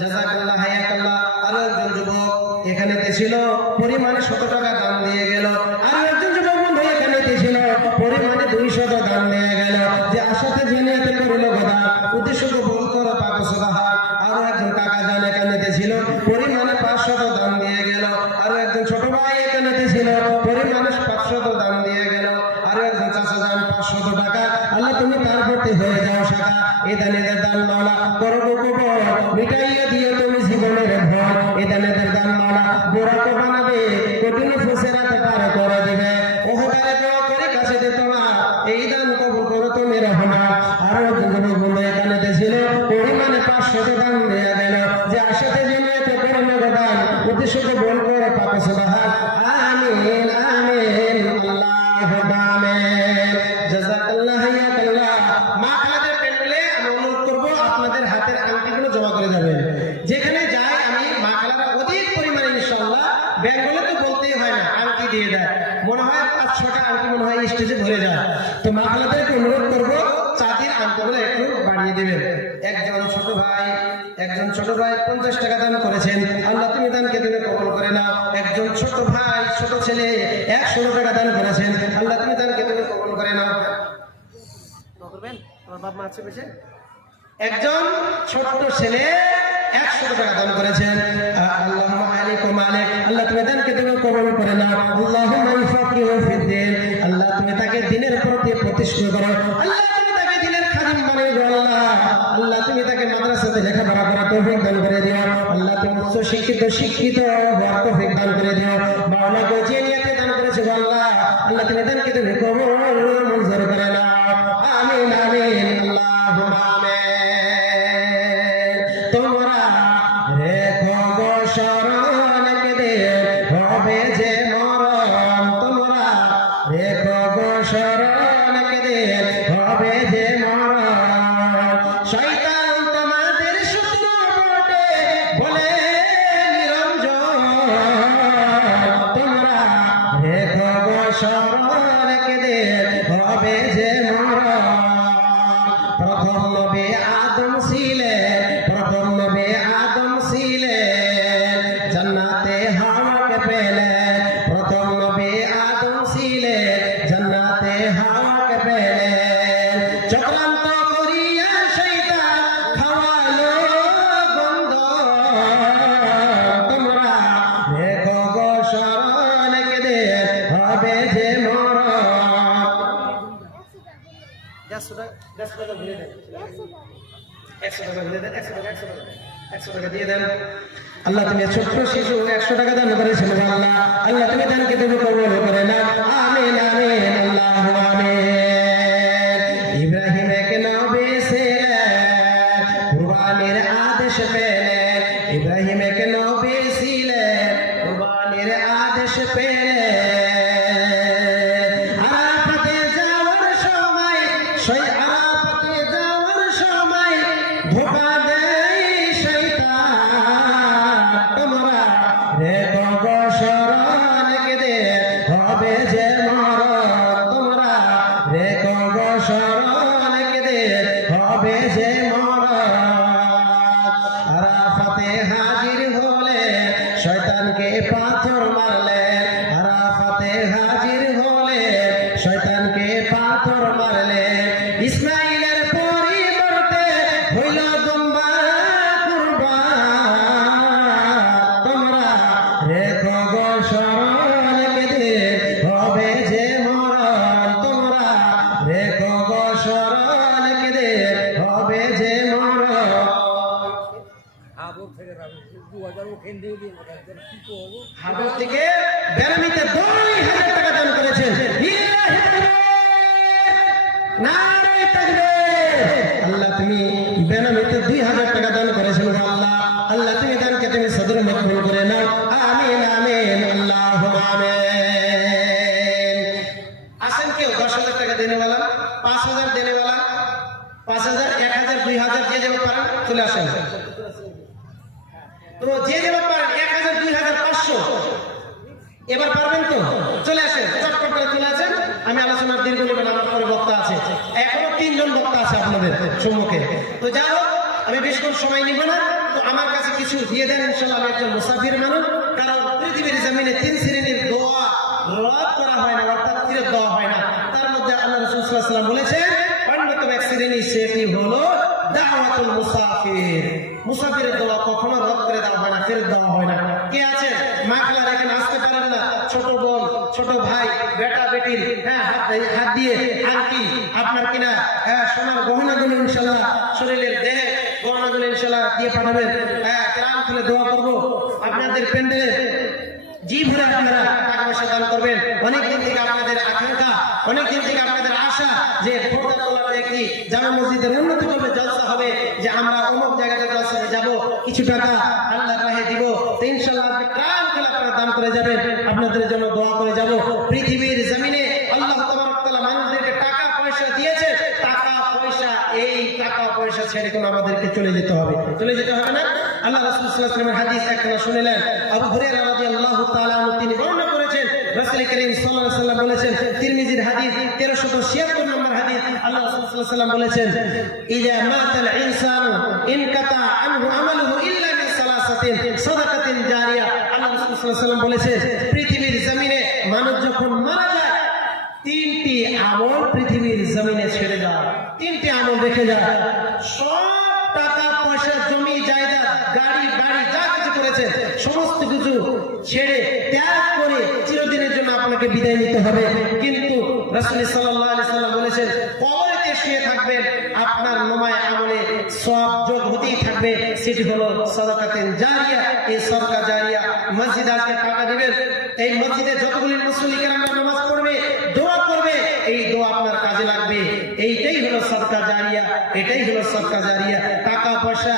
জাযাকাল্লাহ হায়াকাল্লাহ। আরো একজন যুবক এখানে ছিল, পরিমাণে 100 টাকা দান দিয়ে গেল। আরো একজন যুবক বন্ধু এখানে ছিল, পরিমাণে 200 দান দিয়ে গেল। যে আশাতে জেনিয়াতে করিল গদা, উদ্দেশ্য কবুল করো পাক সুবহান। আরো একজন কাকা জান এখানে ছিল, পরিমাণে 500 দান দিয়ে গেল। আরো একজন ছোট ভাই এখানে ছিল, পরিমাণে 500 দান দিয়ে গেল। আরো একজন চাচা জান 500 টাকা। আল্লাহ তুমি তার প্রতি হয়ে যাও শাখা, এই দানের দান মাওলা করবো কবর মিটাইয়ে দিয়ে তুমি জীবনের ভয়। এই দানের দান মাওলা বোরাকে বানাবে, কঠিন ফুসেরাতে পার করে দিবে। ওহকারে দোয়া করে কাছে দে তোমার, এই দান কবুল করো তুমি রহমান। আরো একজন যুবক এখানে ছিল, পরিমাণে 500 দান দিয়ে গেল। যে আশাতে জমিয়েতে করোনা দান, উদ্দেশ্য কবুল করে পাক সুবহান। আমিন আমিন আল্লাহুম্মা আমিন। জাযাকাল্লাহ হায়াকাল্লাহ। মা খালাদের প্যান্ডেলে আমি অনুরোধ করবো আপনাদের হাতের আংটিগুলো জমা করে যাবেন। যেখানে যায় আমি মা খালারা অধিক পরিমাণে ইনশাআল্লাহ ব্যাংকগুলো তো বলতেই হয় না, আংটি দিয়ে দেয়। মনে হয় 5-6টা আংটি মনে হয় স্টেজে ভরে যায়। তো মা খালাদেরকে অনুরোধ করবো চাঁদির আংটিগুলো একটু বাড়িয়ে দেবেন। একজন ছোট ভাই 50 টাকা দান করেছেন। আল্লাহ তুমি দানকে তুমি কবুল করে নাও। একজন ছোট ভাই ছোট ছেলে 100 টাকা দান করেছেন। আল্লাহ তুমি দানকে তুমি কবুল করে নাও। আমার বাপ মা আছে বেশি। একজন ছোট্ট ছেলে 100 টাকা দান করেছেন। আল্লাহুম্মা আলাইকুম মালিক, আল্লাহ তুমি দানকে তুমি কবুল করে নাও। আল্লাহুম্মা ইফাকিহু ফিদ্দিন, আল্লাহ তুমি তাকে দ্বীনের প্রতি প্রতিষ্ঠিত করো। আল্লাহ তুমি তাকে দ্বীনের খাদিম বানিয়ে দাও। আল্লাহ তুমি তাকে মাদ্রাসাতে লেখাপড়া করার তৌফিক দান করে দিও। আল্লাহ তুমি উচ্চ শিক্ষিত হওয়ার তৌফিক দান করে দিও। মাওলা গো যে নিয়তে দান করেছো আল্লাহ, আল্লাহ তুমি দানকে তুমি কবুল মঞ্জুর করে নাও। আমিন আমিন আল্লাহুম্মা আমিন। তোমরা রেখো গো শরণ কেদে হবে যে মরণ, তোমরা রেখো গো শরণ কেদে হবে যে মরণ। শয়তান তোমাদের শত্রু বটে বলে নিরঞ্জন, তোমরা রেখো গো শরণ কেদে হবে যে মরণ। প্রথম নবী আদম ছিলেন জান্নাতে হাওয়াকে পেলেন। প্রথম নবী আদম ছিলেন জান্নাতে হাওয়াকে পেলেন। চক্রান্ত করিয়া শয়তান খাওয়ালো গন্ধ, তোমরা রেখো গো শরণ কেদে হবে যে মরণ। 100 টাকা ভরে দেন, 100 টাকা ভরে দেন, 100 টাকা দিয়ে দেন। আল্লাহ তুমি ছোট্ট শিশু 100 টাকা দান করেছেন আল্লাহ, আল্লাহ তুমি দানকে তুমি কবুল করে নাও। আমিন আমিন আল্লাহুম্মা আমিন। ইব্রাহিম এক নবী ছিলেন, কুরবানির আদেশ পেলেন। ইব্রাহিম এক নবী ছিলেন, কুরবানির আদেশ পেলেন। আরাফাতে যাওয়ার সময় ধোঁকা দেয় শয়তান, তোমরা রেখো গো শরণ কেদে হবে যে মরণ। তোমরা রেখো গো শরণ কেদে হবে যে মরণ। আরাফাতে হাজির হলে শয়তানকে পাথর মারলেন। আরাফাতে হাজির হলে শয়তানকে পাথর মারলেন। ইসমাইলের পরিবর্তে হইল দুম্বা কুরবান, তোমরা রেখো গো শরণ কেদে হবে যে মরণ। তোমরা রেখো গো শরণ কেদে হবে যে মরণ। হাবুব থেকে বেনামিতে 2000 টাকা দান করেছেন। নারে তাকবীর। আল্লাহ তুমি বেনামিতে 2000 টাকা দান করেছেন আল্লাহ, আল্লাহ তুমি দানকে তুমি সদর মকবুল করে নাও। আমিন আমিন আল্লাহুম্মা আমিন। আসেন কেউ 10,000 টাকা দেনেওয়ালা, 5,000 দেনেওয়ালা, 5,000, 1,000, 2,000 যে যেমন পারেন চলে আসেন। তো যে যেমন পারেন 1,000, 2,000, 500 এবার পারবেন তো চলে আসেন, চটপট করে চলে আসেন। আমি আলোচনার দীর্ঘ নেব না, আমার পরে বক্তা আছে, এখনো 3 জন বক্তা আছে আপনাদের সম্মুখে। তো যাই হোক আমি বেশিক্ষণ সময় নিব না। তো আমার কাছে কিছু দিয়ে দেন, ইনশাআল্লাহ আমি একজন মুসাফির মানুষ। কারণ পৃথিবীর জমিনে 3 শ্রেণীর দোয়া রদ করা হয় না, অর্থাৎ ফিরত দেওয়া হয় না। তার মধ্যে আল্লাহ রাসূল সাল্লাল্লাহু আলাইহি ওয়াসাল্লাম বলেছেন অন্যতম এক শ্রেণী, সেটি হলো দাওয়াতুল মুসাফির। মুসাফিরের দোয়া কখনো রদ করে দেওয়া হয় না, ফেরত দেওয়া হয় না। কে আছে মাখলার এখানে আসতে পারেন না, ছোট বোন, ছোট ভাই, বেটা বেটির হাত দিয়ে আংটি, আপনার কিনা সোনার গহনাগুলো ইনশাআল্লাহ, শরীরের দেহে গহনাগুলো ইনশাআল্লাহ দিয়ে পাঠাবেন। কোরআন খুলে দোয়া করব আপনাদের প্যান্ডেলে জি ভরে আপনারা টাকা পয়সা দান করবেন। অনেকদিন থেকে আপনাদের আকাঙ্ক্ষা, অনেকদিন থেকে আপনাদের আশা যে একটি জামে মসজিদের উন্নতভাবে জলসা হবে, যে আমরা অমুক জায়গাতে জলসাতে যাব, কিছু টাকা আল্লাহর রাহে দিব। তো ইনশাআল্লাহ প্রাণ খুলে আপনারা দান করে যাবেন, আপনাদের জন্য দোয়া করে যাব। পৃথিবীর জমিনে আল্লাহ তাবারক ওয়া তাআলা মানুষদেরকে টাকা পয়সা দিয়েছে, টাকা পয়সা, এই টাকা পয়সা ছেড়ে কোন আমাদেরকে চলে যেতে হবে, চলে যেতে হবে না। আল্লাহ রাসূল সাল্লাল্লাহু আলাইহি ওয়াসাল্লামের হাদিস একখানা শুনলেন, আবু হুরায়রা রাদিয়াল্লাহু তাআলা আনহু তিনি বর্ণনা করেছেন, রাসূল করিম সাল্লাল্লাহু আলাইহি ওয়াসাল্লাম বলেছেন, তিরমিজির হাদিস 1376 নম্বর হাদিস, আল্লাহ রাসূল সাল্লাল্লাহু আলাইহি ওয়াসাল্লাম বলেছেন, ইযা মাতাল ইনসানু ইনকাতা আনহু আমালুহু ইল্লা মিন সালাসাতিন সাদাকাতিন জারিয়া। আল্লাহ রাসূল সাল্লাল্লাহু আলাইহি ওয়াসাল্লাম বলেছেন, পৃথিবীর জমিনে মানুষ যখন মারা যায়, 3টি আমল পৃথিবীর জমিনে ছেড়ে যায়, 3টি আমল রেখে যায়। সব টাকা পয়সা, জমি জায়গা, গাড়ি বাড়ি যা কিছু করেছেন সমস্ত কিছু ছেড়ে ত্যাগ করে চিরদিনের জন্য আপনাকে বিদায় নিতে হবে। কিন্তু রাসূল সাল্লাল্লাহু আলাইহি ওয়াসাল্লাম বলেছেন, কবরেতে শুয়ে থাকবেন, আপনার নমায় আমলে সওয়াব যোগ হতেই থাকবে, সেটি হলো সাদাকাতুন জারিয়া। এই সাদকা জারিয়া মসজিদে আজকে টাকা দিবেন, এই মসজিদে যতগুলি মুসল্লি কেরামরা নামাজ পড়বে, দোয়া করবে, এই দোয়া আপনার কাজে লাগবে। এইটাই হলো সাদকা জারিয়া, এটাই হলো সাদকা জারিয়া। টাকা পয়সা